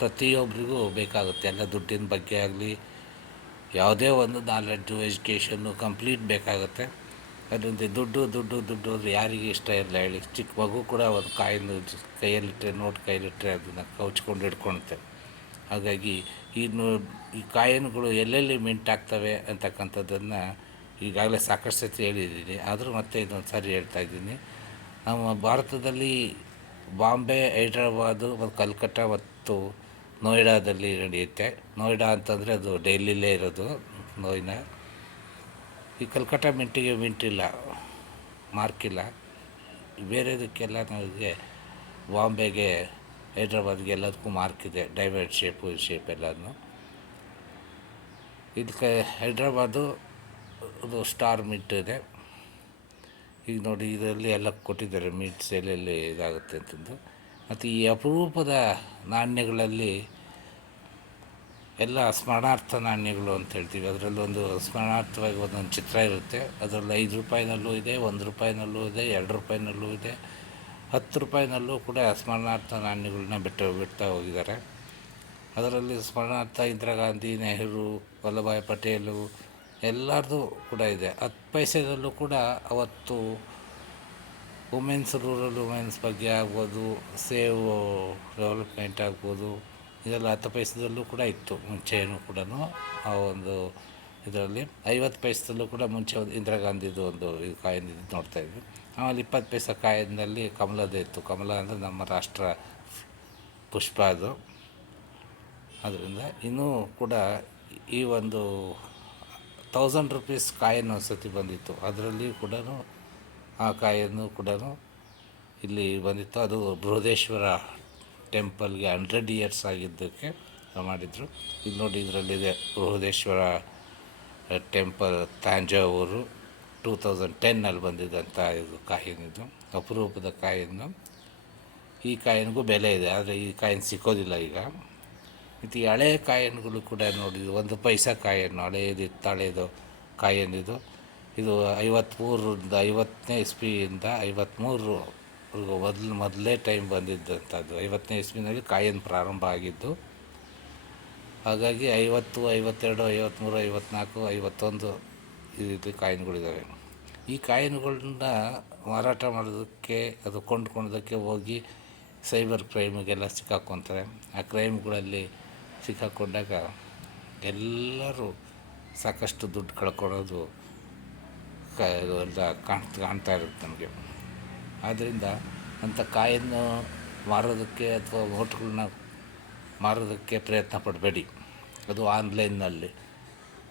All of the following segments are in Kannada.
ಪ್ರತಿಯೊಬ್ಬರಿಗೂ ಬೇಕಾಗುತ್ತೆ. ಎಲ್ಲ ದುಡ್ಡಿನ ಬಗ್ಗೆ ಆಗಲಿ, ಯಾವುದೇ ಒಂದು ನಾಲೆಡ್ಜು, ಎಜುಕೇಷನ್ನು ಕಂಪ್ಲೀಟ್ ಬೇಕಾಗುತ್ತೆ. ಅದರಿಂದ ದುಡ್ಡು ದುಡ್ಡು ದುಡ್ಡು ಅಂದರೆ ಯಾರಿಗೆ ಇಷ್ಟ ಇಲ್ಲ ಹೇಳಿ. ಚಿಕ್ಕ ಮಗು ಕೂಡ ಒಂದು ಕಾಯಿನ ಕೈಯಲ್ಲಿಟ್ಟರೆ ನೋಟ್ ಕೈಯಲ್ಲಿಟ್ಟರೆ ಅದನ್ನು ಕೌಚ್ಕೊಂಡು ಹಿಡ್ಕೊಳುತ್ತೆ ಹಾಗಾಗಿ ಈ ನೋ, ಈ ಕಾಯಿನ್ಗಳು ಎಲ್ಲೆಲ್ಲಿ ಮಿಂಟ್ ಆಗ್ತವೆ ಅಂತಕ್ಕಂಥದ್ದನ್ನು ಈಗಾಗಲೇ ಸಾಕಷ್ಟು ಸತಿ ಹೇಳಿದ್ದೀನಿ. ಆದರೂ ಮತ್ತೆ ಇದೊಂದು ಸಾರಿ ಹೇಳ್ತಾ ಇದ್ದೀನಿ. ನಮ್ಮ ಭಾರತದಲ್ಲಿ ಬಾಂಬೆ, ಹೈದ್ರಾಬಾದು ಮತ್ತು ಕಲ್ಕಟ್ಟ ಮತ್ತು ನೋಯ್ಡಾದಲ್ಲಿ ನಡೆಯುತ್ತೆ. ನೋಯ್ಡಾ ಅಂತಂದರೆ ಅದು ಡೆಲ್ಲಿಲೇ ಇರೋದು ನೋಯ್ನಾ. ಈ ಕಲ್ಕಟ್ಟ ಮಿಂಟಿಗೆ ಮಿಂಟಿಲ್ಲ, ಮಾರ್ಕಿಲ್ಲ. ಬೇರೆದಕ್ಕೆಲ್ಲ ನಮಗೆ ಬಾಂಬೆಗೆ, ಹೈದ್ರಾಬಾದ್ಗೆ ಎಲ್ಲದಕ್ಕೂ ಮಾರ್ಕ್ ಇದೆ, ಡೈಮಂಡ್ ಶೇಪು ಶೇಪ್ ಎಲ್ಲನೂ. ಇದಕ್ಕೆ ಹೈದ್ರಾಬಾದು ಅದು ಸ್ಟಾರ್ ಮಿಂಟ್ ಇದೆ. ಈಗ ನೋಡಿ, ಇದರಲ್ಲಿ ಎಲ್ಲ ಕೊಟ್ಟಿದ್ದಾರೆ, ಮಿಂಟ್ಸ್ ಎಲ್ಲೆಲ್ಲಿ ಇದಾಗುತ್ತೆ ಅಂತಂದು. ಮತ್ತು ಈ ಅಪರೂಪದ ನಾಣ್ಯಗಳಲ್ಲಿ ಎಲ್ಲ ಸ್ಮರಣಾರ್ಥ ನಾಣ್ಯಗಳು ಅಂತ ಹೇಳ್ತೀವಿ. ಅದರಲ್ಲಿ ಒಂದು ಸ್ಮರಣಾರ್ಥವಾಗಿ ಒಂದೊಂದು ಚಿತ್ರ ಇರುತ್ತೆ. ಅದರಲ್ಲಿ ಐದು ರೂಪಾಯಿನಲ್ಲೂ ಇದೆ, ಒಂದು ರೂಪಾಯಿನಲ್ಲೂ ಇದೆ, ಎರಡು ರೂಪಾಯಿನಲ್ಲೂ ಇದೆ, ಹತ್ತು ರೂಪಾಯಿನಲ್ಲೂ ಕೂಡ ಸ್ಮರಣಾರ್ಥ ನಾಣ್ಯಗಳನ್ನ ಬಿಟ್ಟು ಬಿಡ್ತಾ ಹೋಗಿದ್ದಾರೆ. ಅದರಲ್ಲಿ ಸ್ಮರಣಾರ್ಥ ಇಂದಿರಾ ಗಾಂಧಿ, ನೆಹರು, ವಲ್ಲಭಾಯ್ ಪಟೇಲು ಎಲ್ಲರದ್ದು ಕೂಡ ಇದೆ. ಹತ್ತು ಪೈಸೆದಲ್ಲೂ ಕೂಡ ಅವತ್ತು ವುಮೆನ್ಸ್ ರೂರಲ್ ವುಮೆನ್ಸ್ ಬಗ್ಗೆ ಆಗ್ಬೋದು, ಸೇವ್ ಡೆವಲಪ್ಮೆಂಟ್ ಆಗ್ಬೋದು, ಇದೆಲ್ಲ ಹತ್ತು ಪೈಸದಲ್ಲೂ ಕೂಡ ಇತ್ತು ಮುಂಚೆಯೂ ಕೂಡ ಆ ಒಂದು ಇದರಲ್ಲಿ. ಐವತ್ತು ಪೈಸದಲ್ಲೂ ಕೂಡ ಮುಂಚೆ ಒಂದು ಇಂದಿರಾ ಗಾಂಧಿದು ಒಂದು ಇದು ಕಾಯಿನ್ ಇದು ನೋಡ್ತಾಯಿದ್ವಿ ಆಮೇಲೆ ಇಪ್ಪತ್ತು ಪೈಸ ಕಾಯಿನಲ್ಲಿ ಕಮಲದ ಇತ್ತು. ಕಮಲ ಅಂದರೆ ನಮ್ಮ ರಾಷ್ಟ್ರ ಪುಷ್ಪ ಅದು. ಅದರಿಂದ ಇನ್ನೂ ಕೂಡ ಈ ಒಂದು ತೌಸಂಡ್ ರುಪೀಸ್ ಕಾಯಿನ್ ಒಂದು ಸತಿ ಬಂದಿತ್ತು. ಅದರಲ್ಲಿಯೂ ಕೂಡ ಆ ಕಾಯನ್ನು ಕೂಡ ಇಲ್ಲಿ ಬಂದಿತ್ತು. ಅದು ಬೃಹದೇಶ್ವರ ಟೆಂಪಲ್ಗೆ ಹಂಡ್ರೆಡ್ ಇಯರ್ಸ್ ಆಗಿದ್ದಕ್ಕೆ ಮಾಡಿದರು. ಇಲ್ಲಿ ನೋಡಿ ಇದರಲ್ಲಿದೆ Brihadeeswara temple Thanjavur two thousand ಟೆನ್ನಲ್ಲಿ ಬಂದಿದ್ದಂಥ ಇದು ಕಾಯಿನಿದು. ಅಪರೂಪದ ಕಾಯಿನ್ನು. ಈ ಕಾಯಿನಿಗೂ ಬೆಲೆ ಇದೆ, ಆದರೆ ಈ ಕಾಯಿನ್ ಸಿಕ್ಕೋದಿಲ್ಲ ಈಗ. ಮತ್ತು ಈ ಹಳೆಯ ಕಾಯಿನ್ಗಳು ಕೂಡ ನೋಡಿ ಒಂದು ಪೈಸಾ ಕಾಯನ್ನು ಹಳೆಯದು ಹಳೆಯದು ಕಾಯಿನ್ನಿದು ಇದು ಐವತ್ತ್ಮೂರರಿಂದ ಐವತ್ತನೇ ಇಸ್ವಿಯಿಂದ ಐವತ್ತ್ಮೂರು ಮೊದಲು, ಮೊದಲೇ ಟೈಮ್ ಬಂದಿದ್ದಂಥದ್ದು ಐವತ್ತನೇ ಇಸ್ವಿನಲ್ಲಿ ಕಾಯಿನ್ ಪ್ರಾರಂಭ ಆಗಿದ್ದು, ಹಾಗಾಗಿ ಐವತ್ತು, ಐವತ್ತೆರಡು ಐವತ್ತ್ಮೂರು ಐವತ್ನಾಲ್ಕು, ಐವತ್ತೊಂದು ಈ ರೀತಿ ಕಾಯಿನ್ಗಳಿದ್ದಾವೆ ಈ ಕಾಯಿನ್ಗಳನ್ನ ಮಾರಾಟ ಮಾಡೋದಕ್ಕೆ, ಅದು ಕೊಂಡ್ಕೊಳ್ಳೋದಕ್ಕೆ ಹೋಗಿ ಸೈಬರ್ ಕ್ರೈಮಿಗೆಲ್ಲ ಸಿಕ್ಕಾಕ್ಕೊತಾರೆ. ಆ ಕ್ರೈಮ್ಗಳಲ್ಲಿ ಸಿಕ್ಕಾಕ್ಕೊಂಡಾಗ ಎಲ್ಲರೂ ಸಾಕಷ್ಟು ದುಡ್ಡು ಕಳ್ಕೊಳ್ಳೋದು ಕ ಎಲ್ಲ ಕಾಣ್ ಕಾಣ್ತಾ ಇರುತ್ತೆ ನಮಗೆ. ಆದ್ದರಿಂದ ಅಂಥ ಕಾಯನ್ನು ಮಾರೋದಕ್ಕೆ ಅಥವಾ ಹೋಟ್ಗಳನ್ನ ಮಾರೋದಕ್ಕೆ ಪ್ರಯತ್ನ ಪಡಬೇಡಿ. ಅದು ಆನ್ಲೈನ್ನಲ್ಲಿ.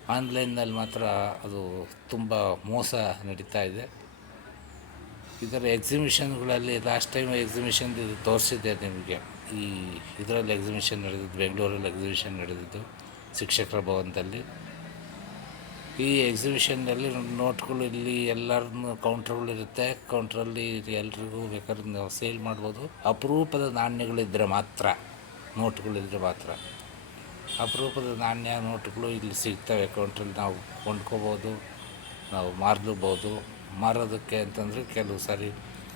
ಆನ್ಲೈನ್ನಲ್ಲಿ ಮಾತ್ರ ಅದು ತುಂಬ ಮೋಸ ನಡೀತಾ ಇದೆ. ಇದರ ಎಕ್ಸಿಬಿಷನ್ಗಳಲ್ಲಿ ಲಾಸ್ಟ್ ಟೈಮ್ ಎಕ್ಸಿಬಿಷನ್ ಇದು ತೋರಿಸಿದೆ ನಿಮಗೆ. ಈ ಇದರಲ್ಲಿ ಎಕ್ಸಿಬಿಷನ್ ನಡೆದಿದ್ದು, ಬೆಂಗಳೂರಲ್ಲಿ ಎಕ್ಸಿಬಿಷನ್ ನಡೆದಿದ್ದು ಶಿಕ್ಷಕರ ಭವನದಲ್ಲಿ. ಈ ಎಕ್ಸಿಬಿಷನ್ನಲ್ಲಿ ನೋಟ್ಗಳು ಇಲ್ಲಿ ಎಲ್ಲರನ್ನು ಕೌಂಟ್ರ್ಗಳಿರುತ್ತೆ ಕೌಂಟ್ರಲ್ಲಿ ಎಲ್ರಿಗೂ ಬೇಕಾದ್ರೆ ಸೇಲ್ ಮಾಡ್ಬೋದು. ಅಪರೂಪದ ನಾಣ್ಯಗಳಿದ್ದರೆ ಮಾತ್ರ ನೋಟ್ಗಳಿದ್ದರೆ ಮಾತ್ರ. ಅಪರೂಪದ ನಾಣ್ಯ ನೋಟ್ಗಳು ಇಲ್ಲಿ ಸಿಗ್ತವೆ. ಕೌಂಟ್ರಲ್ಲಿ ನಾವು ಕೊಂಡ್ಕೋಬೋದು, ನಾವು ಮಾರ್ಲೂಬೋದು ಮಾರೋದಕ್ಕೆ ಅಂತಂದರೆ ಕೆಲವು ಸಾರಿ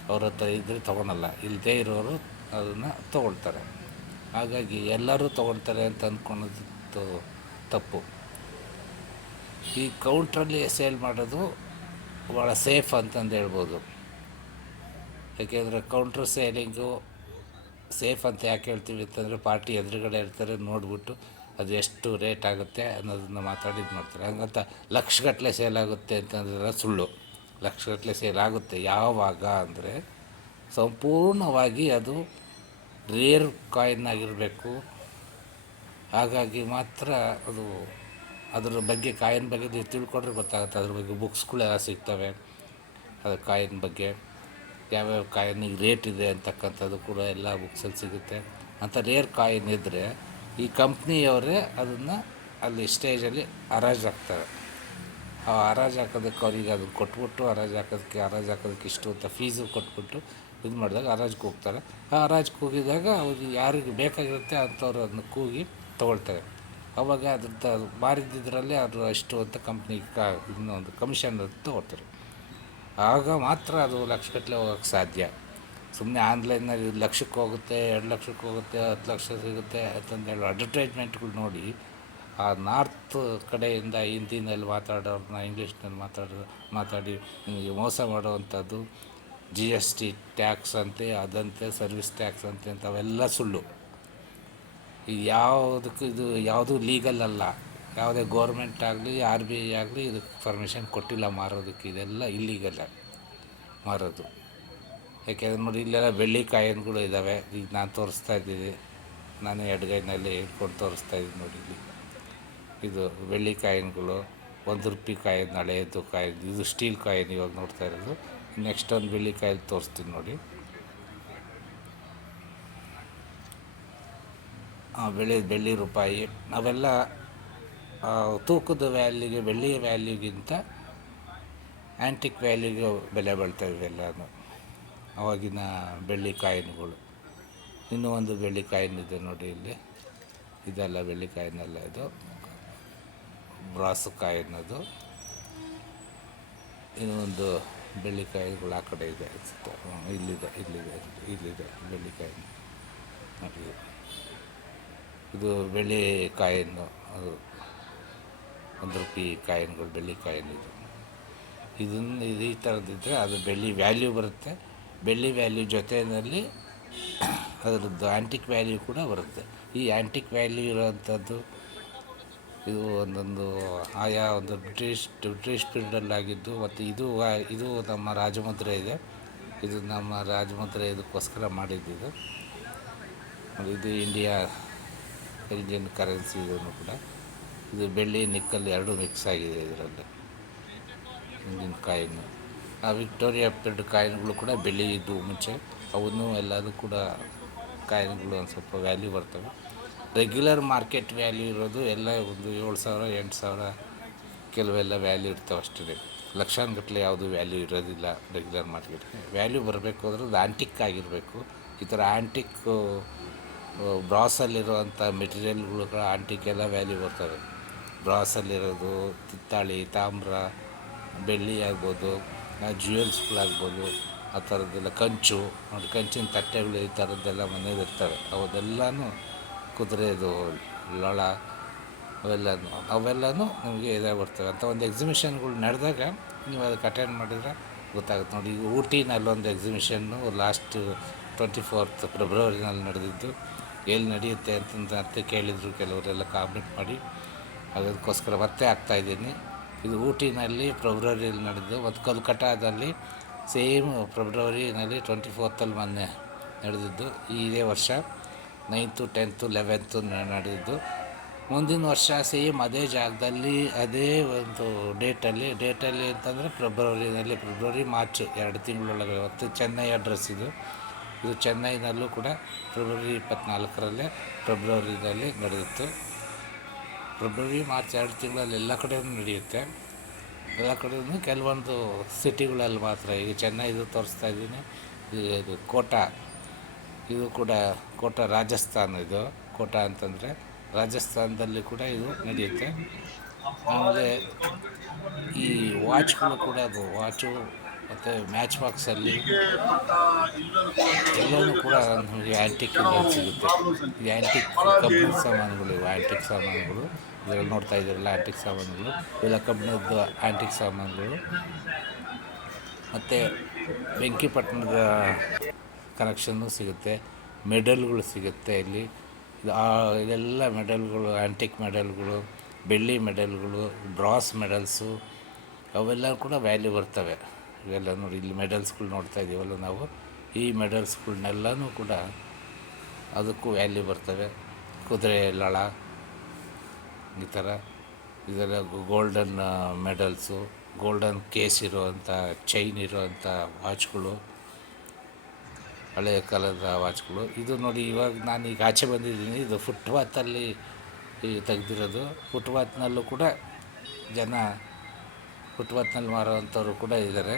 ಅವ್ರ ಹತ್ರ ಇದ್ದರೆ ತೊಗೊಳಲ್ಲ. ಇಲ್ಲದೇ ಇರೋರು ಅದನ್ನು ತೊಗೊಳ್ತಾರೆ. ಹಾಗಾಗಿ ಎಲ್ಲರೂ ತೊಗೊಳ್ತಾರೆ ಅಂತ ಅಂದ್ಕೊಳೋದು ತಪ್ಪು. ಈ ಕೌಂಟ್ರಲ್ಲಿ ಸೇಲ್ ಮಾಡೋದು ಭಾಳ ಸೇಫ್ ಅಂತಂದು ಹೇಳ್ಬೋದು. ಯಾಕೆಂದರೆ ಕೌಂಟ್ರ್ ಸೇಲಿಂಗು ಸೇಫ್ ಅಂತ ಯಾಕೆ ಹೇಳ್ತೀವಿ ಅಂತಂದರೆ ಪಾರ್ಟಿ ಎದುರುಗಡೆ ಇರ್ತಾರೆ, ನೋಡಿಬಿಟ್ಟು ಅದು ಎಷ್ಟು ರೇಟ್ ಆಗುತ್ತೆ ಅನ್ನೋದನ್ನು ಮಾತಾಡಿ ಇದು ಮಾಡ್ತಾರೆ. ಹಂಗಂತ ಲಕ್ಷಗಟ್ಟಲೆ ಸೇಲ್ ಆಗುತ್ತೆ ಅಂತಂದ್ರೆ ಸುಳ್ಳು. ಲಕ್ಷಗಟ್ಟಲೆ ಸೇಲ್ ಆಗುತ್ತೆ ಯಾವಾಗ ಅಂದರೆ ಸಂಪೂರ್ಣವಾಗಿ ಅದು ರೇರ್ ಕಾಯಿನ್ ಆಗಿರಬೇಕು. ಹಾಗಾಗಿ ಮಾತ್ರ ಅದು ಅದ್ರ ಬಗ್ಗೆ ಕಾಯಿನ್ ಬಗ್ಗೆ ನೀವು ತಿಳ್ಕೊಂಡ್ರೆ ಗೊತ್ತಾಗುತ್ತೆ. ಅದ್ರ ಬಗ್ಗೆ ಬುಕ್ಸ್ಗಳೆಲ್ಲ ಸಿಗ್ತವೆ. ಅದು ಕಾಯಿನ್ ಬಗ್ಗೆ ಯಾವ್ಯಾವ ಕಾಯಿನಿಗೆ ರೇಟ್ ಇದೆ ಅಂತಕ್ಕಂಥದ್ದು ಕೂಡ ಎಲ್ಲ ಬುಕ್ಸಲ್ಲಿ ಸಿಗುತ್ತೆ. ಅಂಥ ರೇರ್ ಕಾಯಿನ್ ಇದ್ದರೆ ಈ ಕಂಪ್ನಿಯವರೇ ಅದನ್ನು ಅಲ್ಲಿ ಸ್ಟೇಜಲ್ಲಿ ಹರಾಜು ಹಾಕ್ತಾರೆ ಆ ಹರಾಜು ಹಾಕೋದಕ್ಕೆ ಅವ್ರಿಗೆ ಅದನ್ನು ಕೊಟ್ಬಿಟ್ಟು, ಹರಾಜು ಹಾಕೋದಕ್ಕೆ ಹರಾಜು ಹಾಕೋದಕ್ಕೆ ಇಷ್ಟು ಅಂತ ಫೀಸು ಕೊಟ್ಬಿಟ್ಟು ಇದು ಮಾಡಿದಾಗ ಹರಾಜ್ಗೆ ಹೋಗ್ತಾರೆ. ಆ ಹರಾಜ್ಗೆ ಹೋಗಿದಾಗ ಅವ್ರಿಗೆ ಯಾರಿಗೆ ಬೇಕಾಗಿರುತ್ತೆ ಅಂಥವ್ರು ಅದನ್ನ ಕೂಗಿ ತೊಗೊಳ್ತಾರೆ. ಅವಾಗ ಅದ್ರದ್ದು ಅದು ಅಷ್ಟು ಅಂತ ಕಂಪ್ನಿಗೆ ಕ ಇನ್ನೊಂದು ಕಮಿಷನ್ ತಗೋತಾರೆ. ಆಗ ಮಾತ್ರ ಅದು ಲಕ್ಷಗಟ್ಟಲೆ ಹೋಗೋಕ್ಕೆ ಸಾಧ್ಯ. ಸುಮ್ಮನೆ ಆನ್ಲೈನಲ್ಲಿ ಲಕ್ಷಕ್ಕೆ ಹೋಗುತ್ತೆ, ಎರಡು ಲಕ್ಷಕ್ಕೆ ಹೋಗುತ್ತೆ, ಹತ್ತು ಲಕ್ಷ ಸಿಗುತ್ತೆ ಅಂತಂದೇಳಿ ಅಡ್ವರ್ಟೈಸ್ಮೆಂಟ್ಗಳು ನೋಡಿ, ಆ ನಾರ್ತ್ ಕಡೆಯಿಂದ ಹಿಂದಿನಲ್ಲಿ ಮಾತಾಡೋರನ್ನ ಇಂಗ್ಲೀಷ್ನಲ್ಲಿ ಮಾತಾಡೋ, ಮಾತಾಡಿ ನಿಮಗೆ ಮೋಸ ಮಾಡುವಂಥದ್ದು ಜಿ ಎಸ್ ಟಿ ಟ್ಯಾಕ್ಸ್ ಅಂತೆ, ಅದಂತೆ ಸರ್ವಿಸ್ ಟ್ಯಾಕ್ಸ್ ಅಂತೆ ಅಂತವೆಲ್ಲ ಸುಳ್ಳು. ಯಾವುದಕ್ಕೂ ಇದು ಯಾವುದೂ ಲೀಗಲ್ ಅಲ್ಲ. ಯಾವುದೇ ಗೋರ್ಮೆಂಟ್ ಆಗಲಿ ಆರ್ ಬಿ ಐ ಆಗಲಿ ಇದಕ್ಕೆ ಪರ್ಮಿಷನ್ ಕೊಟ್ಟಿಲ್ಲ ಮಾರೋದಕ್ಕೆ. ಇದೆಲ್ಲ ಇಲ್ಲಿಗೆಲ್ಲ ಮಾರೋದು. ಯಾಕೆಂದ್ರೆ ನೋಡಿ, ಇಲ್ಲೆಲ್ಲ ಬೆಳ್ಳಿ ಕಾಯಿನ್ಗಳು ಇದ್ದಾವೆ. ಈಗ ನಾನು ತೋರಿಸ್ತಾ ಇದ್ದೀನಿ. ನಾನು ಎಡಗೈನಲ್ಲಿ ಹಿಡ್ಕೊಂಡು ತೋರಿಸ್ತಾ ಇದ್ದೀನಿ ನೋಡಿ ಇಲ್ಲಿ. ಇದು ಬೆಳ್ಳಿ ಕಾಯಿನ್ಗಳು, ಒಂದು ರೂಪಾಯಿ ಕಾಯಿನ್ ಹಳೆಯದು ಕಾಯಿನ್, ಇದು ಸ್ಟೀಲ್ ಕಾಯಿನ್ ಇವಾಗ ನೋಡ್ತಾ ಇರೋದು. ನೆಕ್ಸ್ಟ್ ಒಂದು ಬೆಳ್ಳಿ ಕಾಯಿನ್ ತೋರಿಸ್ತೀನಿ ನೋಡಿ. ಆ, ಬೆಳ್ಳಿ ರೂಪಾಯಿ ಅವೆಲ್ಲ ತೂಕದ ವ್ಯಾಲ್ಯೂಗೆ ಬೆಳ್ಳಿಯ ವ್ಯಾಲ್ಯೂಗಿಂತ ಆ್ಯಂಟಿಕ್ ವ್ಯಾಲ್ಯೂಗೆ ಬೆಲೆ ಬಾಳ್ತವೆ ಇವೆಲ್ಲನೂ ಅವಾಗಿನ ಬೆಳ್ಳಿ ಕಾಯಿನ್ಗಳು. ಇನ್ನೂ ಒಂದು ಬೆಳ್ಳಿ ಕಾಯಿನ್ ಇದೆ ನೋಡಿ ಇಲ್ಲಿ. ಇದೆಲ್ಲ ಬೆಳ್ಳಿ ಕಾಯಿನಲ್ಲ ಇದು. ಬ್ರಾಸು ಕಾಯಿನ್ ಅದು. ಇನ್ನೂ ಒಂದು ಬೆಳ್ಳಿ ಕಾಯಿಗಳು ಆ ಕಡೆ ಇದೆ ಇಲ್ಲಿದೆ ಇಲ್ಲಿದೆ ಇಲ್ಲಿದೆ ಬೆಳ್ಳಿ ಕಾಯಿನ್. ನೋಡಿ. ಇದು ಬೆಳ್ಳಿ ಕಾಯಿನ್ನು, ಅದು ಒಂದು ರೂಪಾಯಿ ಕಾಯಿನ್ಗಳು, ಬೆಳ್ಳಿ ಕಾಯಿನ್ ಇದು. ಇದನ್ನು ಇದು ಈ ಥರದ್ದಿದ್ದರೆ ಅದು ಬೆಳ್ಳಿ ವ್ಯಾಲ್ಯೂ ಬರುತ್ತೆ. ಬೆಳ್ಳಿ ವ್ಯಾಲ್ಯೂ ಜೊತೆಯಲ್ಲಿ ಅದರದ್ದು ಆ್ಯಂಟಿಕ್ ವ್ಯಾಲ್ಯೂ ಕೂಡ ಬರುತ್ತೆ. ಈ ಆ್ಯಂಟಿಕ್ ವ್ಯಾಲ್ಯೂ ಇರೋವಂಥದ್ದು, ಇದು ಒಂದೊಂದು ಆಯಾ ಒಂದು ಬ್ರಿಟಿಷ್ ಬ್ರಿಟಿಷ್ ಪೀರಿಯಡಲ್ಲಾಗಿದ್ದು ಮತ್ತು ಇದು ಇದು ನಮ್ಮ ರಾಜಮುದ್ರೆ ಇದೆ. ಇದು ನಮ್ಮ ರಾಜಮುದ್ರೆ ಇದಕ್ಕೋಸ್ಕರ ಮಾಡಿದ್ದು ಇದು ಇಂಡಿಯಾ ಇಂಡಿಯನ್ ಕರೆನ್ಸಿ ಇದನ್ನು ಕೂಡ. ಇದು ಬೆಳ್ಳಿ ನಿಕ್ಕಲ್ ಎರಡೂ ಮಿಕ್ಸ್ ಆಗಿದೆ ಇದರಲ್ಲಿ. ಇಂಡಿಯನ್ ಕಾಯಿನು ಆ ವಿಕ್ಟೋರಿಯಾ ಪೀರಿಯಡ್ ಕಾಯಿನ್ಗಳು ಕೂಡ ಬೆಳ್ಳಿ ಇದ್ದು ಮುಂಚೆ. ಅವನ್ನೂ ಎಲ್ಲದೂ ಕೂಡ ಕಾಯಿನ್ಗಳು ಒಂದು ಸ್ವಲ್ಪ ವ್ಯಾಲ್ಯೂ ಬರ್ತವೆ. ರೆಗ್ಯುಲರ್ ಮಾರ್ಕೆಟ್ ವ್ಯಾಲ್ಯೂ ಇರೋದು ಎಲ್ಲ ಒಂದು ಏಳು ಸಾವಿರ, ಎಂಟು ಸಾವಿರ ಕೆಲವೆಲ್ಲ ವ್ಯಾಲ್ಯೂ ಇರ್ತಾವೆ ಅಷ್ಟೇ. ಲಕ್ಷಾನುಗಟ್ಟಲೆ ಯಾವುದು ವ್ಯಾಲ್ಯೂ ಇರೋದಿಲ್ಲ ರೆಗ್ಯುಲರ್ ಮಾರ್ಕೆಟ್ಗೆ ವ್ಯಾಲ್ಯೂ ಬರಬೇಕು ಅಂದ್ರೆ ಅದು ಆಂಟಿಕ್ ಆಗಿರಬೇಕು. ಈ ಥರ ಆ್ಯಂಟಿಕ್ ಬ್ರಾಸಲ್ಲಿರುವಂಥ ಮೆಟೀರಿಯಲ್ಗಳು ಆಂಟಿಕ್ ಎಲ್ಲ ವ್ಯಾಲ್ಯೂ ಬರ್ತವೆ ಬ್ರಾಸಲ್ಲಿರೋದು ಕಿತ್ತಾಳಿ ತಾಮ್ರ, ಬೆಳ್ಳಿ ಆಗ್ಬೋದು ಜ್ಯುವೆಲ್ಸ್ಗಳಾಗ್ಬೋದು ಆ ಥರದ್ದೆಲ್ಲ ಕಂಚು, ನೋಡಿ ಕಂಚಿನ ತಟ್ಟೆಗಳು ಈ ಥರದ್ದೆಲ್ಲ ಮನೇಲಿ ಇರ್ತವೆ ಅವೆಲ್ಲನೂ ಕುದುರೆದು ಲೊಳ, ಅವೆಲ್ಲನೂ ಅವೆಲ್ಲನೂ ನಿಮಗೆ ಇದಾಗಿ ಬರ್ತವೆ. ಅಂತ ಒಂದು ಎಕ್ಸಿಬಿಷನ್ಗಳು ನಡೆದಾಗ ನೀವು ಅದಕ್ಕೆ ಅಟೆಂಡ್ ಮಾಡಿದ್ರೆ ಗೊತ್ತಾಗುತ್ತೆ. ನೋಡಿ, ಈಗ ಊಟಿನಲ್ಲಿ ಒಂದು ಎಕ್ಸಿಬಿಷನ್ನು ಲಾಸ್ಟ್ ಟ್ವೆಂಟಿ ಫೋರ್ತ್ ಫೆಬ್ರವರಿನಲ್ಲಿ ನಡೆದಿದ್ದು. ಎಲ್ಲಿ ನಡೆಯುತ್ತೆ ಅಂತಂತ ಅರ್ಥ ಕೇಳಿದರು ಕೆಲವರೆಲ್ಲ ಕಾಮೆಂಟ್ ಮಾಡಿ. ಅದಕ್ಕೋಸ್ಕರ ಮತ್ತೆ ಆಗ್ತಾಯಿದ್ದೀನಿ ಇದು ಊಟಿನಲ್ಲಿ ಫೆಬ್ರವರಿಯಲ್ಲಿ ನಡೆದು, ಮತ್ತು ಕೋಲ್ಕತ್ತಾದಲ್ಲಿ ಸೇಮ್ ಫೆಬ್ರವರಿನಲ್ಲಿ ಟ್ವೆಂಟಿ ಫೋರ್ತಲ್ಲಿ ಮೊನ್ನೆ ನಡೆದಿದ್ದು. ಇದೇ ವರ್ಷ ನೈನ್ತು ಟೆಂತು ಲೆವೆಂತು ನಡೆದಿದ್ದು. ಮುಂದಿನ ವರ್ಷ ಸೇಮ್ ಅದೇ ಜಾಗದಲ್ಲಿ, ಅದೇ ಒಂದು ಡೇಟಲ್ಲಿ ಡೇಟಲ್ಲಿ ಅಂತಂದರೆ ಫೆಬ್ರವರಿನಲ್ಲಿ ಫೆಬ್ರವರಿ ಮಾರ್ಚ್ ಎರಡು ತಿಂಗಳೊಳಗೆ. ಮತ್ತು ಚೆನ್ನೈ ಅಡ್ರೆಸ್ ಇದು. ಇದು ಚೆನ್ನೈನಲ್ಲೂ ಕೂಡ ಫೆಬ್ರವರಿ ಇಪ್ಪತ್ತ್ನಾಲ್ಕರಲ್ಲೇ ಫೆಬ್ರವರಿನಲ್ಲಿ ನಡೆದಿತ್ತು. ಫೆಬ್ರವರಿ, ಮಾರ್ಚ್ ಎರಡು ತಿಂಗಳಲ್ಲಿ ಎಲ್ಲ ಕಡೆಯೂ ನಡೆಯುತ್ತೆ. ಎಲ್ಲ ಕಡೆಯೂ ಕೆಲವೊಂದು ಸಿಟಿಗಳಲ್ಲಿ ಮಾತ್ರ. ಈಗ ಚೆನ್ನೈದು ತೋರಿಸ್ತಾ ಇದ್ದೀನಿ. ಇದು ಕೋಟಾ. ಇದು ಕೂಡ ಕೋಟಾ ರಾಜಸ್ಥಾನ ಇದು. ಕೋಟಾ ಅಂತಂದರೆ ರಾಜಸ್ಥಾನದಲ್ಲಿ ಕೂಡ ಇದು ನಡೆಯುತ್ತೆ. ಆಮೇಲೆ ಈ ವಾಚ್ಗಳು ಕೂಡ ಅದು ವಾಚು ಮತ್ತು ಮ್ಯಾಚ್ ಬಾಕ್ಸಲ್ಲಿ ಎಲ್ಲನೂ ಕೂಡ ನಮಗೆ ಆ್ಯಂಟಿಕ್ ಸಿಗುತ್ತೆ. ಈ ಆ್ಯಂಟಿಕ್ ಕಬ್ಬಿಣ ಸಾಮಾನುಗಳು ಇವು ಆ್ಯಂಟಿಕ್ ಸಾಮಾನುಗಳು. ಇದರಲ್ಲಿ ನೋಡ್ತಾ ಇದ್ದೀರಲ್ಲ ಆ್ಯಂಟಿಕ್ ಸಾಮಾನುಗಳು. ಇವೆಲ್ಲ ಕಬ್ಬಿಣದ ಆ್ಯಂಟಿಕ್ ಸಾಮಾನುಗಳು. ಮತ್ತು ಬೆಂಕಿಪಟ್ಟಣದ ಕನೆಕ್ಷನ್ನು ಸಿಗುತ್ತೆ. ಮೆಡಲ್ಗಳು ಸಿಗುತ್ತೆ ಇಲ್ಲಿ. ಇದೆಲ್ಲ ಮೆಡಲ್ಗಳು ಆ್ಯಂಟಿಕ್ ಮೆಡಲ್ಗಳು, ಬೆಳ್ಳಿ ಮೆಡಲ್ಗಳು ಬ್ರಾಸ್ ಮೆಡಲ್ಸು ಅವೆಲ್ಲ ಕೂಡ ವ್ಯಾಲ್ಯೂ ಬರ್ತವೆ. ಇವೆಲ್ಲ ನೋಡಿ, ಇಲ್ಲಿ ಮೆಡಲ್ಸ್ಗಳು ನೋಡ್ತಾ ಇದ್ದೀವಲ್ಲ ನಾವು. ಈ ಮೆಡಲ್ಸ್ಗಳ್ನೆಲ್ಲನೂ ಕೂಡ ಅದಕ್ಕೂ ವ್ಯಾಲ್ಯೂ ಬರ್ತವೆ. ಕುದುರೆ, ಲಳ, ಈ ಥರ. ಇದೆಲ್ಲ ಗೋಲ್ಡನ್ ಮೆಡಲ್ಸು ಗೋಲ್ಡನ್ ಕೇಸ್ ಇರುವಂಥ, ಚೈನ್ ಇರುವಂಥ ವಾಚ್ಗಳು, ಹಳೆಯ ಕಾಲದ ವಾಚ್ಗಳು. ಇದು ನೋಡಿ ಇವಾಗ ನಾನು ಈಗ ಆಚೆ ಬಂದಿದ್ದೀನಿ. ಇದು ಫುಟ್ಪಾತಲ್ಲಿ ತೆಗೆದಿರೋದು. ಫುಟ್ಪಾತ್ನಲ್ಲೂ ಕೂಡ ಜನ ಫುಟ್ಪಾತ್ನಲ್ಲಿ ಮಾರೋವಂಥವ್ರು ಕೂಡ ಇದ್ದಾರೆ.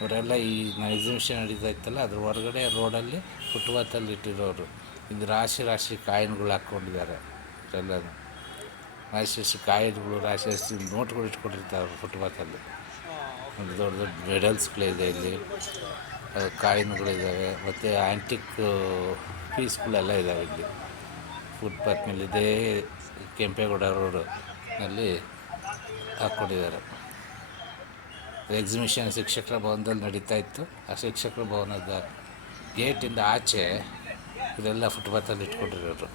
ಇವರೆಲ್ಲ ಈ ಎಕ್ಸಿಬಿಷನ್ ನಡೀತಾ ಇತ್ತಲ್ಲ ಅದ್ರ ಹೊರಗಡೆ ರೋಡಲ್ಲಿ ಫುಟ್ಪಾತಲ್ಲಿ ಇಟ್ಟಿರೋರು. ಇದು ರಾಶಿ ರಾಶಿ ಕಾಯಿನ್ಗಳು ಹಾಕ್ಕೊಂಡಿದ್ದಾರೆ ಎಲ್ಲನೂ. ರಾಶಿ ರಾಶಿ ಕಾಯಿನ್ಗಳು, ರಾಶಿ ರಾಶಿ ನೋಟ್ಗಳು ಇಟ್ಕೊಂಡಿರ್ತಾರೆ ಫುಟ್ಪಾತಲ್ಲಿ. ಒಂದು ದೊಡ್ಡ ದೊಡ್ಡ ಮೆಡಲ್ಸ್ಗಳಿದೆ ಇಲ್ಲಿ. ಕಾಯಿನ್ಗಳಿದ್ದಾವೆ ಮತ್ತು ಆ್ಯಂಟಿಕ್ ಪೀಸ್ಗಳೆಲ್ಲ ಇದ್ದಾವೆ ಇಲ್ಲಿ. ಫುಟ್ಪಾತ್ ಇದೇ ಕೆಂಪೇಗೌಡ ರೋಡಲ್ಲಿ ಹಾಕ್ಕೊಂಡಿದ್ದಾರೆ. ಎಕ್ಸಿಬಿಷನ್ ಶಿಕ್ಷಕರ ಭವನದಲ್ಲಿ ನಡೀತಾ ಇತ್ತು. ಆ ಶಿಕ್ಷಕರ ಭವನದ ಗೇಟಿಂದ ಆಚೆ ಇದೆಲ್ಲ ಫುಟ್ಪಾತಲ್ಲಿ ಇಟ್ಕೊಂಡಿರೋರು.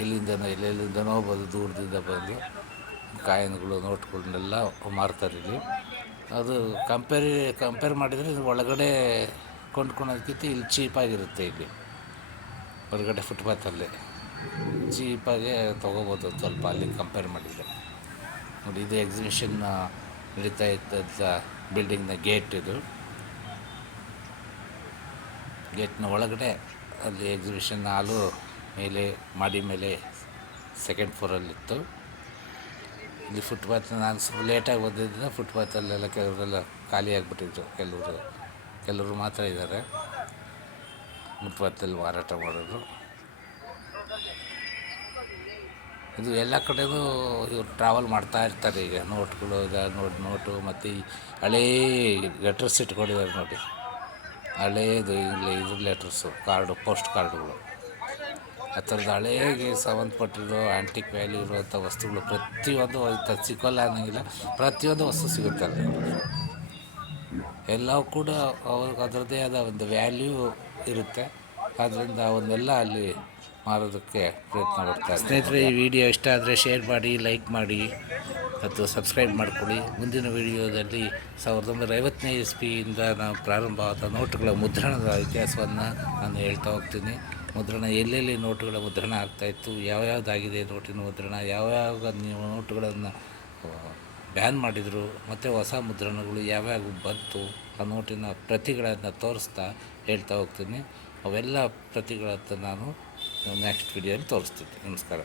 ಇಲ್ಲಿಂದನೋ ಎಲ್ಲೆಲ್ಲಿಂದನೋ ಬಂದು ದೂರದಿಂದ ಬಂದು ಕಾಯಿನ್ಗಳು ನೋಟ್ಗಳನ್ನೆಲ್ಲ ಮಾರ್ತಾರೆ ಇಲ್ಲಿ. ಅದು ಕಂಪೇರಿ ಕಂಪೇರ್ ಮಾಡಿದರೆ ಇದು ಒಳಗಡೆ ಕೊಂಡ್ಕೊಳೋದಕ್ಕಿಂತ ಇಲ್ಲಿ ಚೀಪಾಗಿರುತ್ತೆ ಇಲ್ಲಿ. ಹೊರಗಡೆ ಫುಟ್ಪಾತಲ್ಲೇ ಚೀಪಾಗೆ ತೊಗೋಬೋದು ಸ್ವಲ್ಪ ಅಲ್ಲಿ ಕಂಪೇರ್ ಮಾಡಿದರೆ. ನೋಡಿ, ಇದು ಎಕ್ಸಿಬಿಷನ್ ನಡೀತಾ ಇದ್ದಂಥ ಬಿಲ್ಡಿಂಗ್ನ ಗೇಟ್ ಇದು. ಗೇಟ್ನ ಒಳಗಡೆ ಅಲ್ಲಿ ಎಕ್ಸಿಬಿಷನ್ ಹಾಲು ಮೇಲೆ ಮಾಡಿ ಮೇಲೆ ಸೆಕೆಂಡ್ ಫ್ಲೋರಲ್ಲಿತ್ತು ಇಲ್ಲಿ ಫುಟ್ಪಾತ್ ನಾನು ಸ್ವಲ್ಪ ಲೇಟಾಗಿ ಬಂದಿದ್ದ ಫುಟ್ಪಾತಲ್ಲೆಲ್ಲ ಕೆಲವರೆಲ್ಲ ಖಾಲಿ ಆಗಿಬಿಟ್ಟಿದ್ರು. ಕೆಲವರು ಕೆಲವರು ಮಾತ್ರ ಇದ್ದಾರೆ. ಫುಟ್ಪಾತಲ್ಲಿ ಮಾರಾಟ ಮಾಡೋದು. ಇದು ಎಲ್ಲ ಕಡೆಗೂ ಇವ್ರು ಟ್ರಾವೆಲ್ ಮಾಡ್ತಾ ಇರ್ತಾರೆ ಈಗ. ನೋಟ್ಗಳು ಈಗ ನೋಟ್ ನೋಟು ಮತ್ತು ಈ ಹಳೇ ಲೆಟರ್ಸ್ ಇಟ್ಕೊಂಡಿದ್ದಾರೆ ನೋಡಿ. ಹಳೇದು ಇಲ್ಲಿ, ಇದು ಲೆಟರ್ಸು ಕಾರ್ಡು ಪೋಸ್ಟ್ ಕಾರ್ಡುಗಳು ಆ ಥರದ್ದು ಹಳೇಗೆ ಸಂಬಂಧಪಟ್ಟಿರೋ ಆ್ಯಂಟಿಕ್ ವ್ಯಾಲ್ಯೂ ಇರುವಂಥ ವಸ್ತುಗಳು ಪ್ರತಿಯೊಂದು ಸಿಗೋಲ್ಲ ಅನ್ನೋಂಗಿಲ್ಲ. ಪ್ರತಿಯೊಂದು ವಸ್ತು ಸಿಗುತ್ತೆ ಅಲ್ಲಿ. ಎಲ್ಲವೂ ಕೂಡ ಅವ್ರಿಗೆ ಅದರದ್ದೇ ಆದ ಒಂದು ವ್ಯಾಲ್ಯೂ ಇರುತ್ತೆ. ಆದ್ದರಿಂದ ಅವನ್ನೆಲ್ಲ ಅಲ್ಲಿ ಮಾರೋದಕ್ಕೆ ಪ್ರಯತ್ನ ಪಡ್ತಾರೆ ಸ್ನೇಹಿತರೆ, ಈ ವಿಡಿಯೋ ಇಷ್ಟ ಆದರೆ ಶೇರ್ ಮಾಡಿ ಲೈಕ್ ಮಾಡಿ ಮತ್ತು ಸಬ್ಸ್ಕ್ರೈಬ್ ಮಾಡಿಕೊಳ್ಳಿ. ಮುಂದಿನ ವಿಡಿಯೋದಲ್ಲಿ ಸಾವಿರದ ಒಂಬೈನೂರ ಐವತ್ತನೇ ಇಸ್ವಿಯಿಂದ ನಾವು ಪ್ರಾರಂಭವಾದ ನೋಟುಗಳ ಮುದ್ರಣದ ಇತಿಹಾಸವನ್ನು ನಾನು ಹೇಳ್ತಾ ಹೋಗ್ತೀನಿ. ಮುದ್ರಣ, ಎಲ್ಲೆಲ್ಲಿ ನೋಟುಗಳ ಮುದ್ರಣ ಆಗ್ತಾಯಿತ್ತು ಯಾವ್ಯಾವುದಾಗಿದೆ ನೋಟಿನ ಮುದ್ರಣ ಯಾವ್ಯಾವ ನೀವು ನೋಟುಗಳನ್ನು ಬ್ಯಾನ್ ಮಾಡಿದರು, ಮತ್ತು ಹೊಸ ಮುದ್ರಣಗಳು ಯಾವ್ಯಾವ ಬಂತು, ಆ ನೋಟಿನ ಪ್ರತಿಗಳನ್ನು ತೋರಿಸ್ತಾ ಹೇಳ್ತಾ ಹೋಗ್ತೀನಿ. ಅವೆಲ್ಲ ಪ್ರತಿಗಳತ್ತ ನಾನು ನೆಕ್ಸ್ಟ್ ವಿಡಿಯೋಲಿ ತೋರಿಸ್ತೀನಿ ನಮಸ್ಕಾರ.